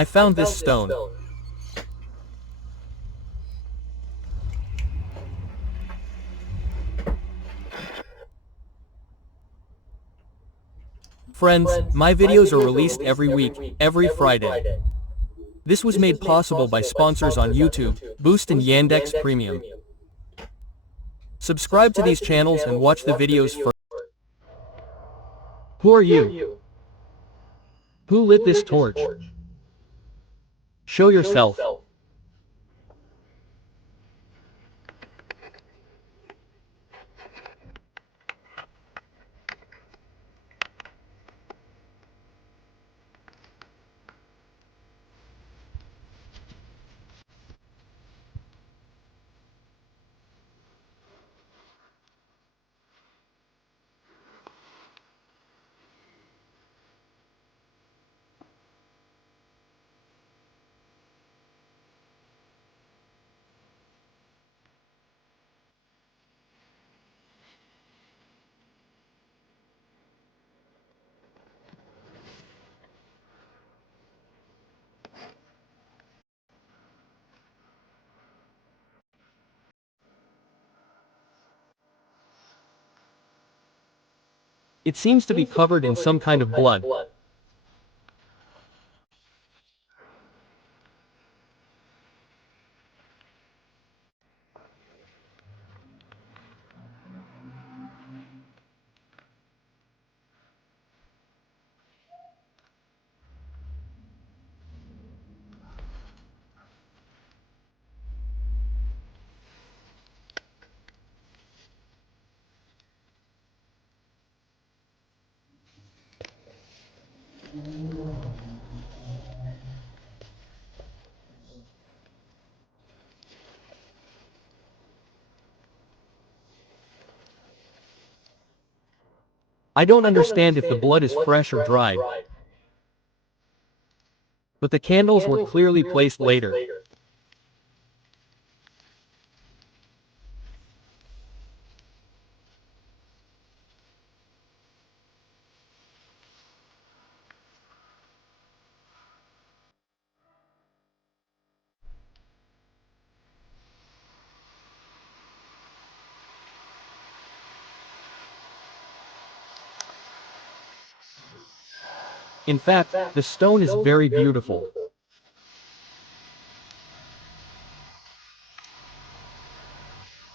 I found this stone. Friends, my videos are released every week, every Friday. This was made possible by sponsors on YouTube, Boost and Yandex Premium. Subscribe to these channels and watch the videos first. Who are you? Who lit this torch? Show yourself. It seems to be covered in some kind of blood. I don't understand if the blood is fresh or dried. But the candles were clearly placed later. In fact, the stone is very beautiful.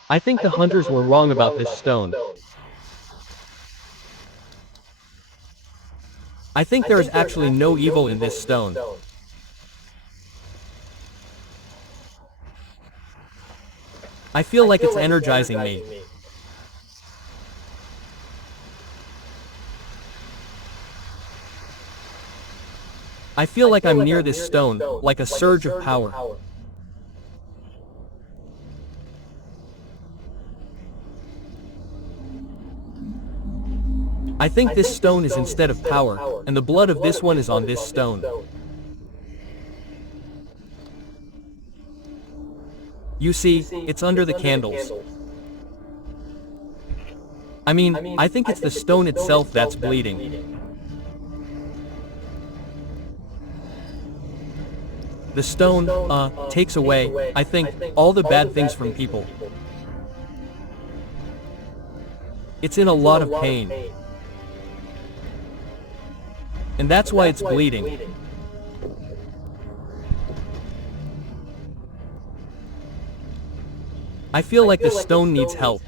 I think the hunters were wrong about this stone. I think there is actually no evil in this stone. I feel like it's energizing me. I feel like I'm near this stone, like a surge of power. I think this stone is instead of power, and the blood of this one is on this stone. You see, it's under the candles. I mean, I think it's the stone itself that's bleeding. The stone, takes away, I think, all the bad things from people. It's in a lot of pain. And that's why it's bleeding. I feel like the stone needs help.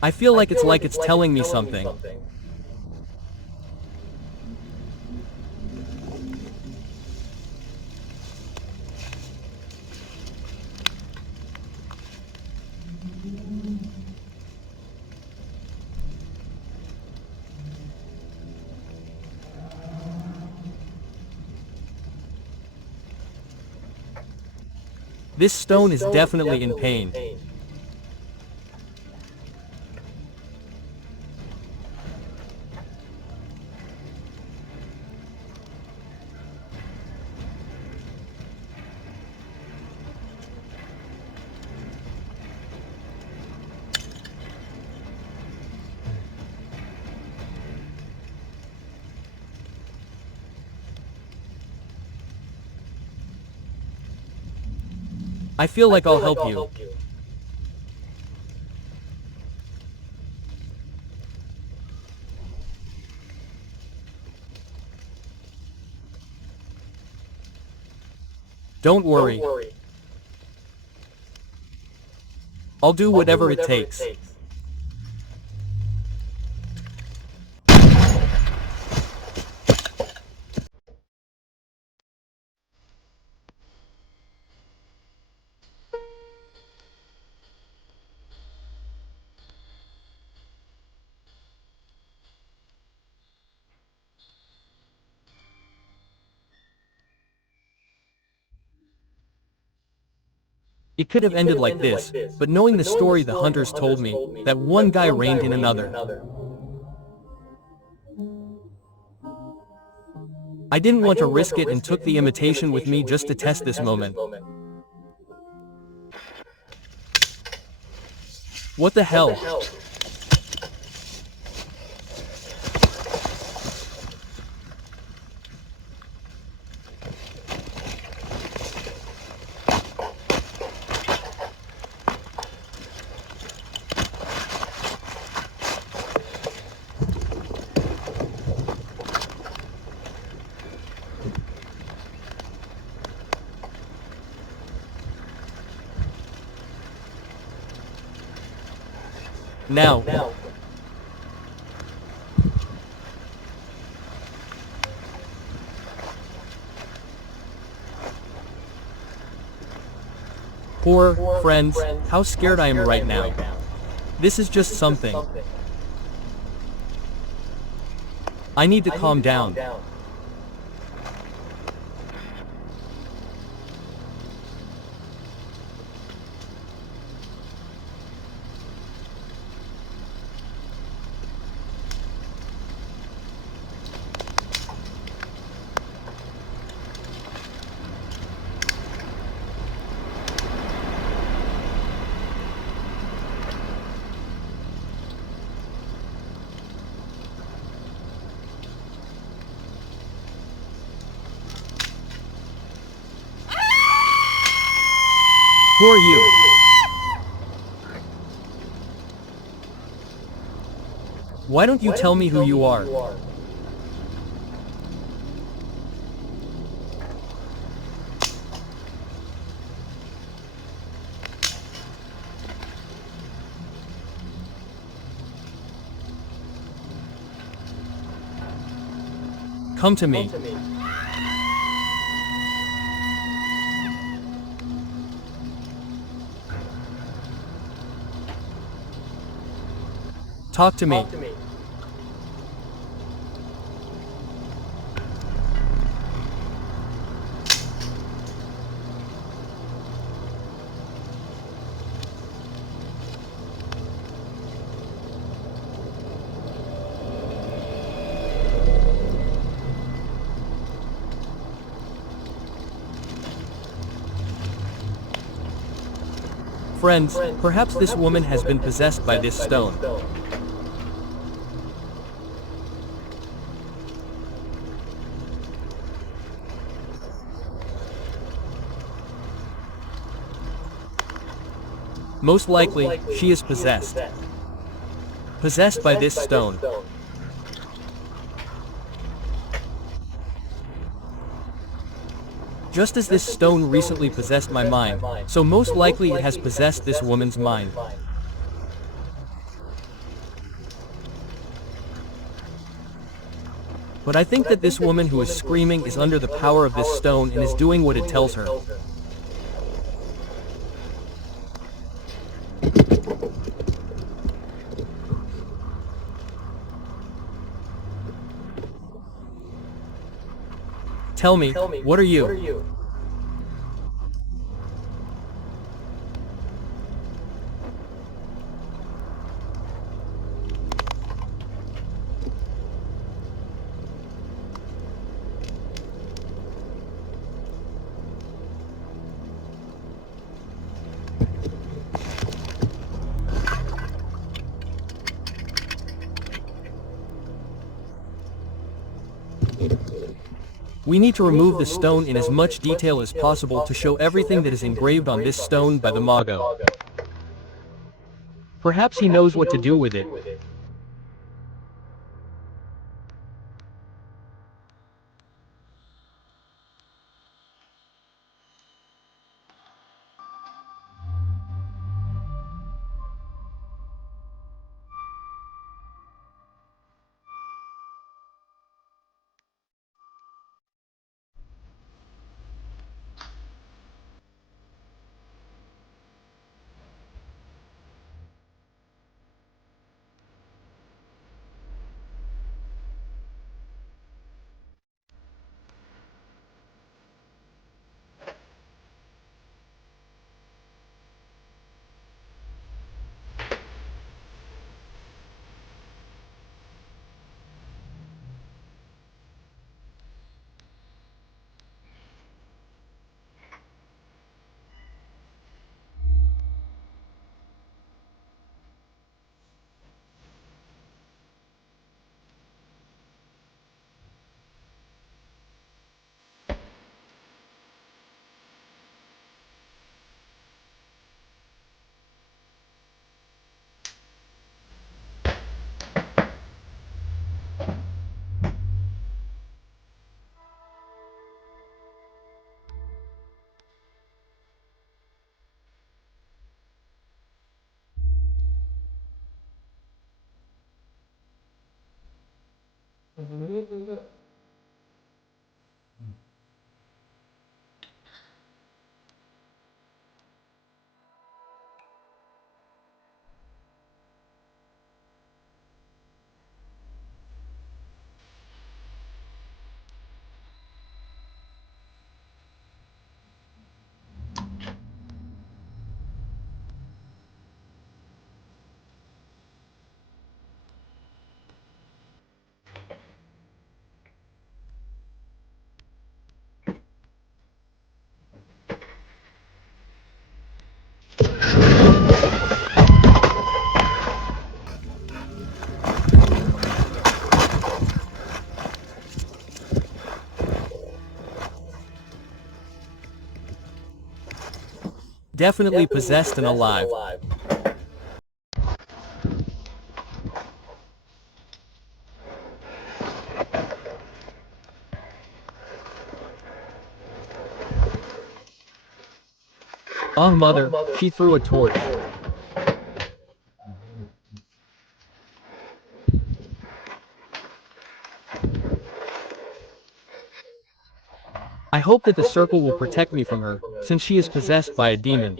I feel like it's telling me something. This stone is definitely in pain. I feel like I'll help you. Don't worry. I'll do whatever it takes. It could have ended like this, but knowing the story the hunters told me, that one guy reigned in another. I didn't want to risk it and took the imitation with me just to test this moment. What the hell? Now. Poor friends, how scared I am right now. This is just something. I need to calm down. Who are you? Why don't you tell me who you are? Come to me. Talk to me. Friends, perhaps this woman has been possessed by this stone. Most likely, she is possessed. Possessed by this stone. Just as this stone recently possessed my mind, so most likely it has possessed this woman's mind. But I think that this woman who is screaming is under the power of this stone and is doing what it tells her. Tell me, what are you? We need to remove the stone in as much detail as possible to show everything that is engraved on this stone by the Mago. Perhaps he knows what to do with it. Definitely possessed and alive. Oh mother, she threw a torch. I hope that the circle will protect me from her, since she is possessed by a demon.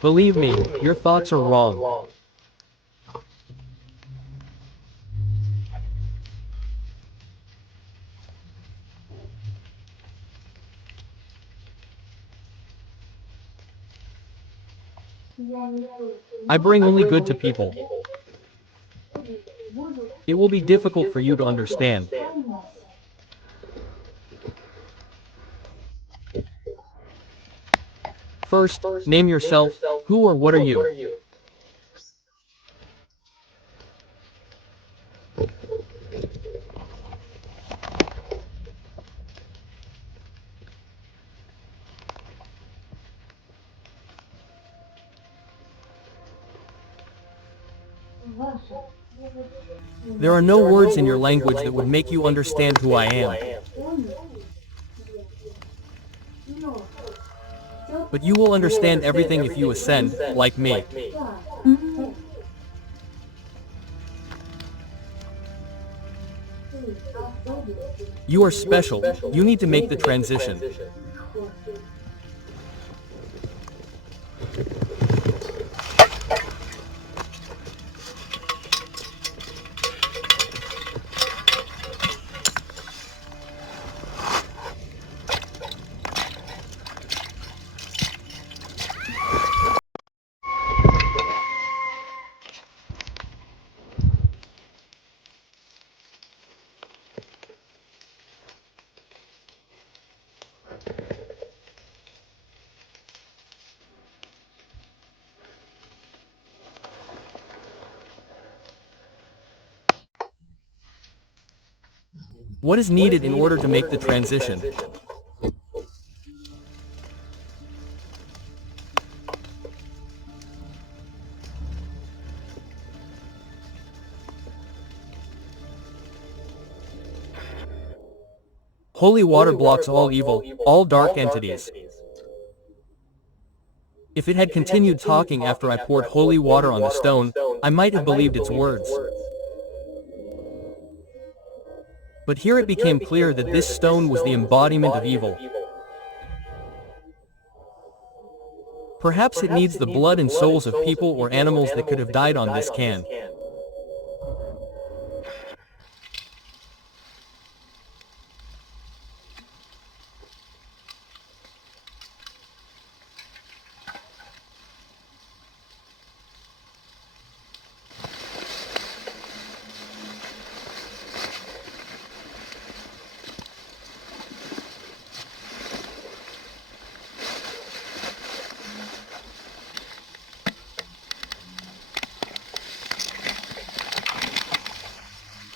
Believe me, your thoughts are wrong. I bring only good to people. It will be difficult for you to understand. First, name yourself. Who or what are you? There are no words in your language that would make you understand who I am. But you will understand everything if you ascend, like me. You are special, you need to make the transition. What is needed in order to make the transition? Holy water blocks all evil, all dark entities. If it had continued talking after I poured holy water on the stone, I might have believed its words. But here it became clear that this stone was the embodiment of evil. Perhaps it needs the blood and souls of people or animals that could have died on this can.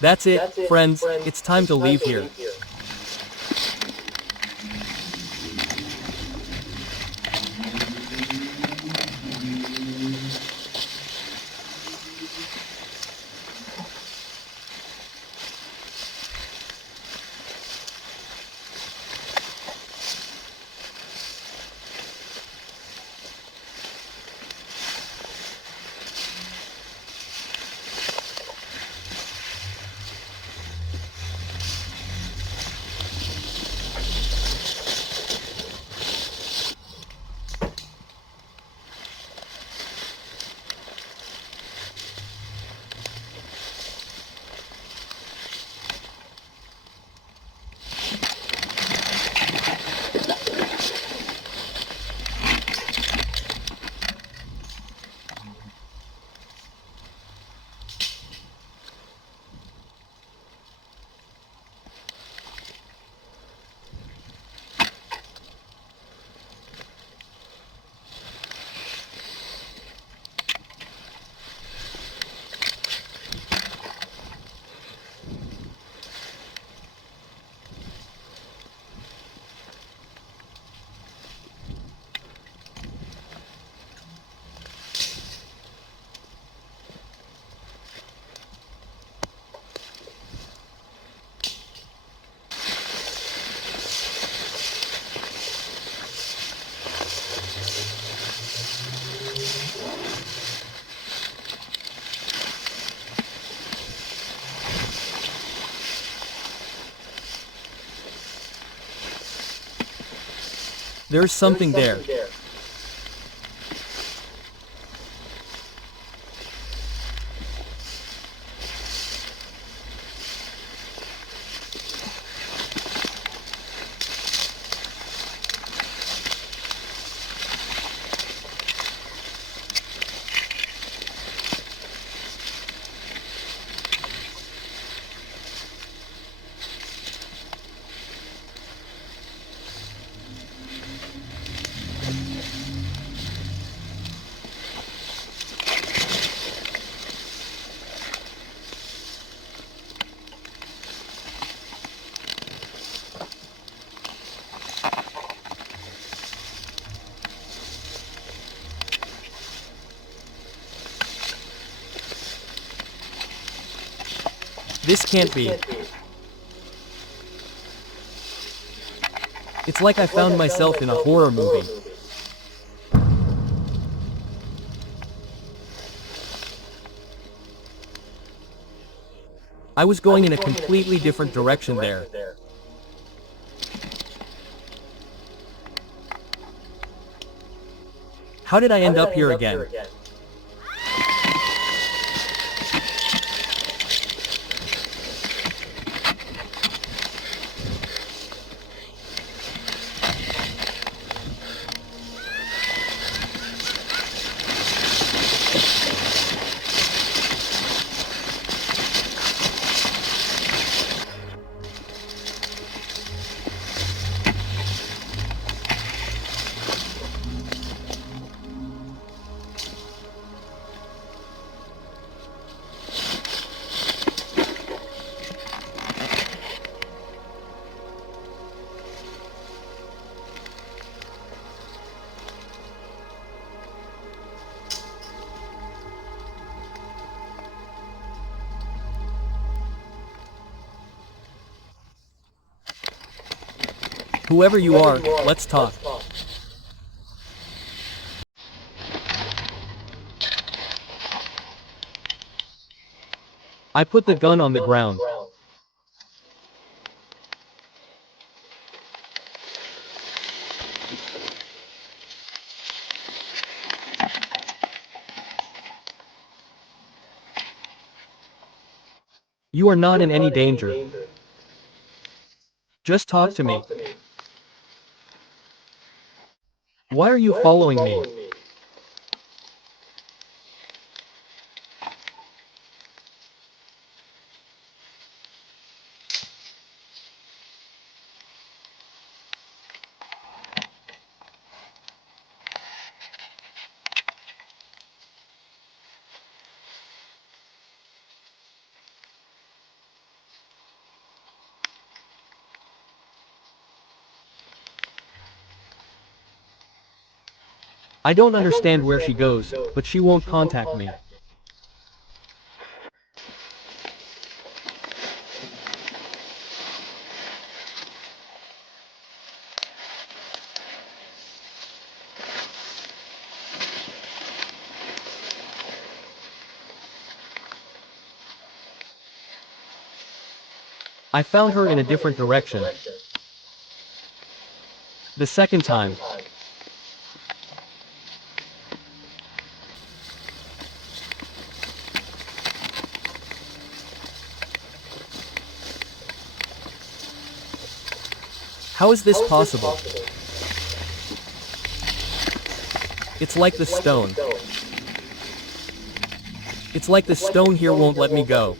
That's it, friends, it's time to leave here. There's something there. This can't be. It's like I found myself in a horror movie. I was going in a completely different direction there. How did I end up here again? Whoever you are, let's talk. I put the gun on the ground. You are not in any danger. Just talk to me. Why are you following me? I don't understand where she goes, but she won't contact me. I found her in a different direction. The second time. How is this possible? It's like the stone. It's like the stone here won't let me go.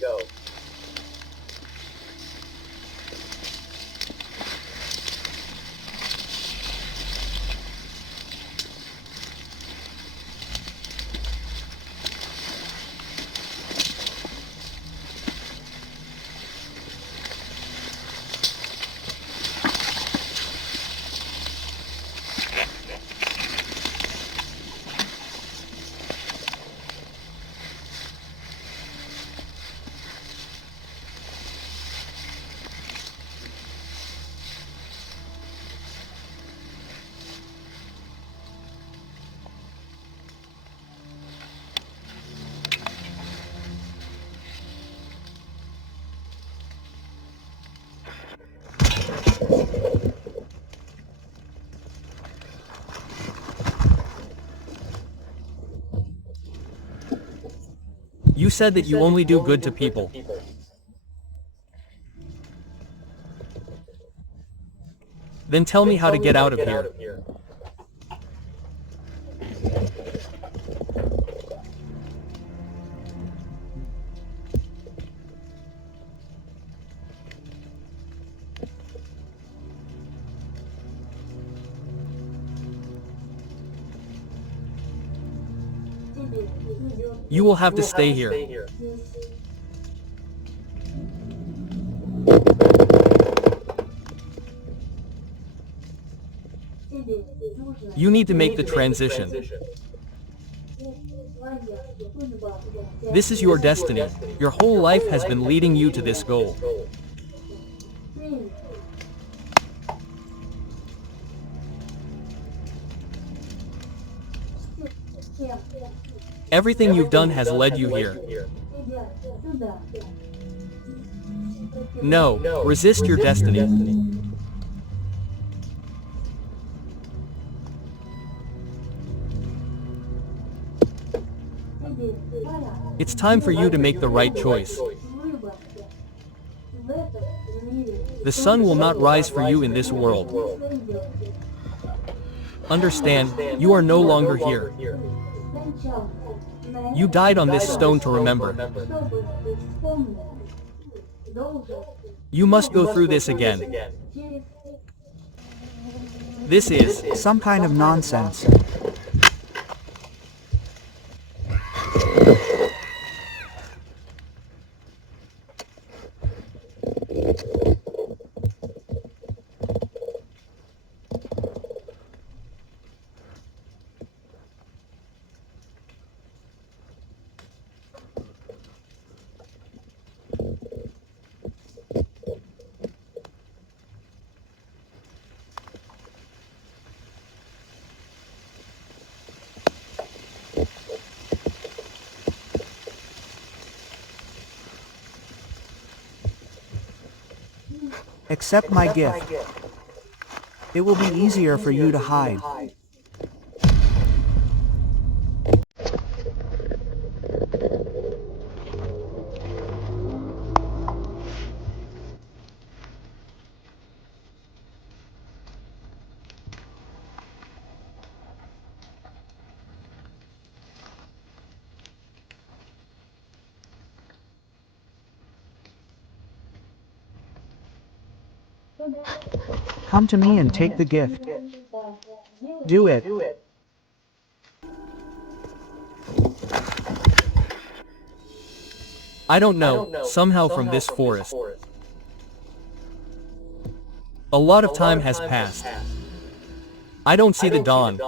You said that you only do good to people. Then tell me how to get out of here. You will have to stay here. You need to make the transition. This is your destiny. Your whole life has been leading you to this goal. Everything you've done has led you here. No, resist your destiny. It's time for you to make the right choice. The sun will not rise for you in this world. Understand, you are no longer here. You died on this stone to remember. You must go through this again. This is some kind of nonsense. Accept my gift. It will be easier for you to hide. Come to me and take the gift. Do it. I don't know, somehow from this forest. A lot of time has passed. I don't see the dawn.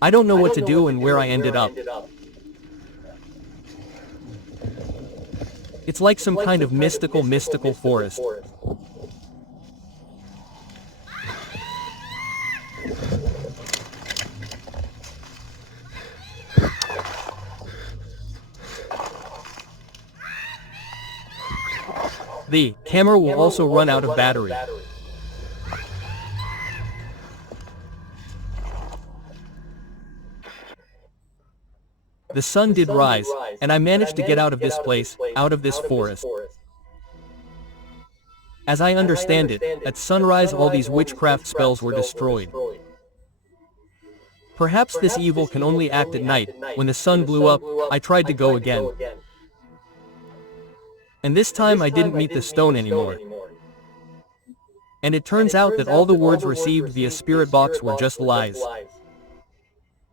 I don't know what to do and where I ended up. It's like some kind of mystical forest. The camera will also run out of battery. The sun did rise, and I managed to get out of this place, out of this forest. As I understand it, at sunrise all these witchcraft spells were destroyed. Perhaps this evil can only act at night. When the sun blew up, I tried to go again. And this time I didn't meet the stone anymore. And it turns out that all the words received via spirit box were just lies.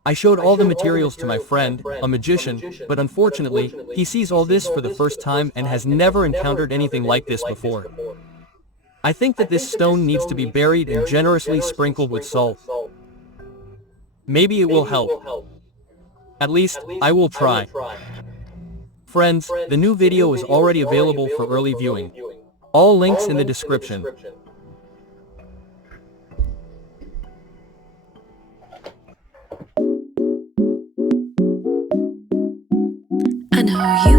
I showed all the materials to my friend, a magician, but unfortunately, he sees all this for the first time and has never encountered anything like this before. I think that this stone needs to be buried and generously sprinkled with salt. Maybe it will help. At least, I will try. Friends, the new video is already available for early viewing. All links in the description. I know you